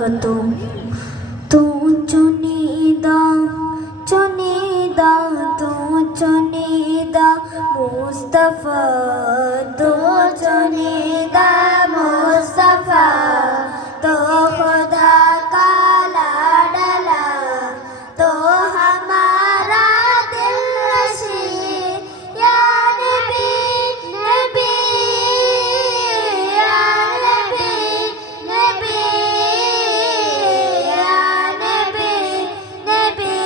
बरकतों। तू चुनीदा चुनीदा तू चुनीदा मुस्तफ़ा, तू चुनीदा मुस्तफ़ा, तो खुदा का लाडला, तो हमारा दिल नशी, या नबी नबी, या नबी नबी, या नबी नबी,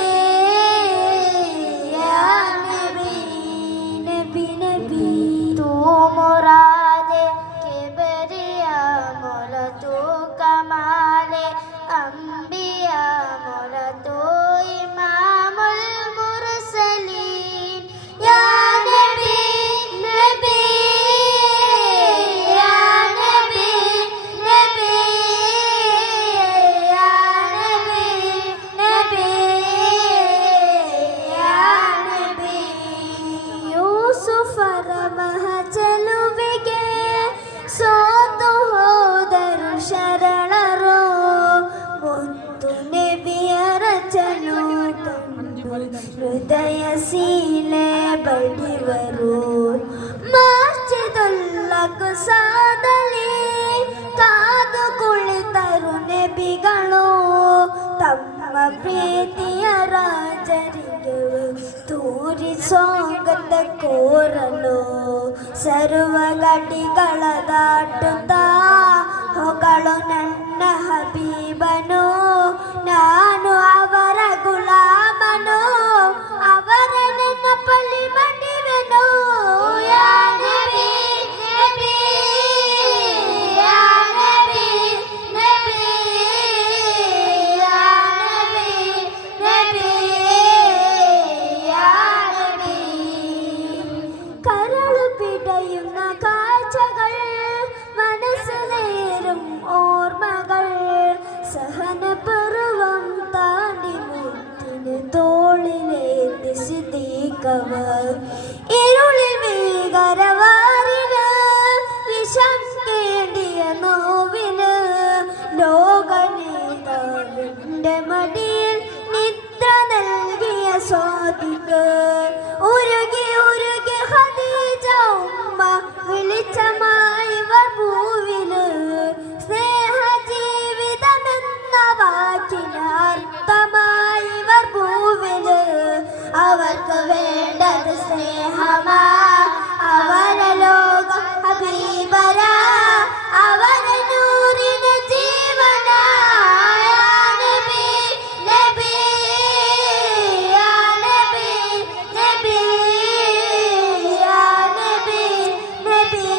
या नबी नबी नबी। तू मुरादे किबरिया मौला, तू कमाले अंबिया मौला, तू इमामुल मुरसलीन, या नबी नबी, या नबी नबी, या नबी नबी, या नबी। ಯೂಸುಫರ ಮಹಚಲುವಿಗೆ ಸೋತು ಹೋದರು ಶರಣರು, ಮುತ್ತು ನಬಿಯರ ಚಲು ಕಂಡು ಹೃದಯ ಸೀಲೆ ಬಡಿವರು. ಮಸ್ಜಿದುಲ್ ಅಕ್ಸಾದಲ್ಲಿ ಕಾದು ಕುಳಿತರು ನಬಿಗಳು, ತಮ್ಮ ಪ್ರೀತಿಯ ರಾಜರಿಗೆ ತೂರಿ ಸ್ವಾಗತ ಕೋರಲು. ಸರ್ವ ಗಡಿಗಳ ದಾಟುತ್ತಾ ಹೊಗಳು ನನ್ನ ಹಬೀಬನು, ನಾನು ಅವರ ಗುಲಾಮನು, ಅವರ ನೆನಪಲ್ಲಿ ಮಡಿವೆನು. ಯಾ ನಬಿ ನಬಿ, ಯಾ ನಬಿ ನಬಿ, ಯಾ ನಬಿ ನಬಿ, ಯಾ ನಬಿ. കരളു പിടയുന്ന കാഴ്ചകൾ, മനസ്സിലേറും ഓർമ്മകൾ, സഹനപർവം താണ്ടി മുത്തിന് തോളിലേന്തി സിദ്ദീഖവർ. ഇരുളിൽ ഭീകരവാരിന് വിഷം കേണ്ടിയ നോവിന്, ലോകനേതാവിന്റെ മടിയിൽ നിദ്ര നൽകിയ സ്വാതിക്ക്. ഉരുകി ഉരുകി ഖദീജ ഉമ്മ വെളിച്ചമായി വർ ഭൂവില്, സ്നേഹ ജീവിതമെന്ന വാക്കിന് അർത്ഥമായി വർ ഭൂവില്. അവർക്ക് വേണ്ടത് സ്നേഹമാ, അവര ലോകം ഹബീബരാ, അവര നൂറിന് ജീവനാ. യാ നബി നബി, യാ നബി നബി, യാ നബി നബി,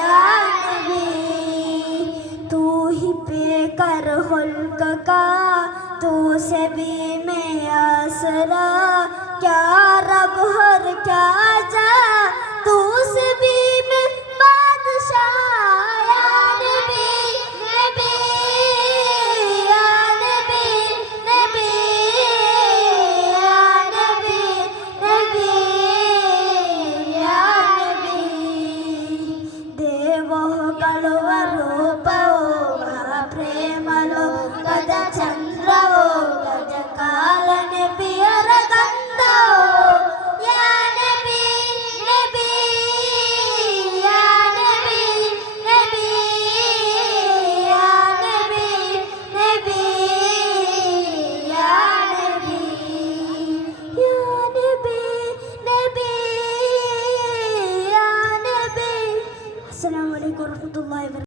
യാ നബി। तू ही पेकर हुल्क का, तू से भी मैं आसरा, क्या रब हर क्या जा, तू से भी मैं बादशाह। या नबी नबी, या नबी नबी, या नबी नबी, या नबी। ದೇವಗಳು ರೂಪವೋ ಪ್ರೇಮಲೋ ಗಜ ಚಂದ್ರವೋ, ಗಜ ಕಾಲ ನಬಿಯರ ಗಂಧವೋ. ಯಾ ನಬಿ ನಬಿ, ಯಾ ನಬಿ ನಬಿ, ಯಾ ನಬಿ ನಬಿ, ಯಾ ನಬಿ, ಯಾ ನಬಿ ನಬಿ, ಯಾ ನಬಿ. ಅಸ್ಸಲಾಮು ಅಲೈಕುಂ ವರಹ್ಮತುಲ್ಲಾಹಿ ವಬರಕಾತುಹು.